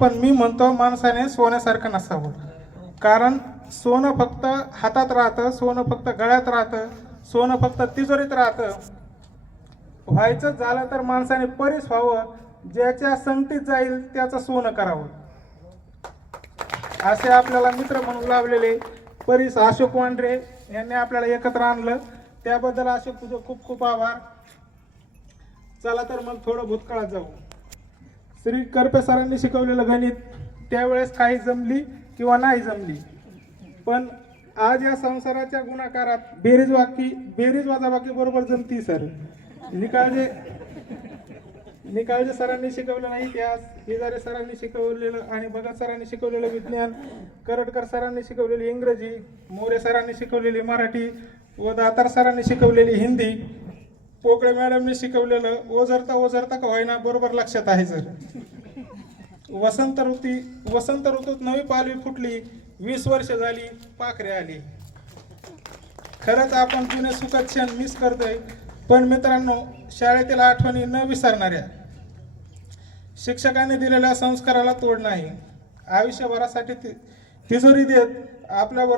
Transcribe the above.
पण मी म्हणतो माणसाने सोन्यासारखं नसावं. कारण सोनं फक्त हातात राहतं सोनं फक्त गळ्यात राहतं सोनं फक्त तिजोरीत राहतं. व्हायचं झालं तर माणसाने परीस व्हावं ज्याच्या संगतीत जाईल त्याचं सोनं करावं. असे आपल्याला मित्र म्हणून लावलेले परीस अशोक वांढरे यांनी आपल्याला एकत्र आणलं. त्याबद्दल अशोक तुझं खूप खूप आभार. चला तर मग थोडं भूतकाळात जाऊ. श्री करपे सरांनी शिकवलेलं गणित त्यावेळेस काही जमली किंवा नाही जमली. पण आज या संसाराच्या गुणाकारात बेरीज वाकी बेरीज वाजाबाकी बरोबर जमती सर. निकाळजे निकाळजे सरांनी शिकवलेला इतिहास हिजारे सरांनी शिकवलेलं आणि भगत सरांनी शिकवलेलं विज्ञान करडकर सरांनी शिकवलेली इंग्रजी मोरे सरांनी शिकवलेली मराठी व दातार सरांनी शिकवलेली हिंदी पोकळे मॅडमने शिकवलेलं ओझरता ओझरता का होईना बरोबर लक्षात आहे सर. वसंत ऋतू वसंत ऋतूत नवी पालवी फुटली वीस वर्ष झाली पाखरे आली. खरंच आपण जुने सुखद क्षण मिस करतोय पण मित्रांनो शाळेतील आठवणी न विसरणाऱ्या. शिक्षकांनी दिलेल्या संस्काराला तोड नाही. आयुष्यभरासाठी ति- तिजोरी देत आपल्याबरोबर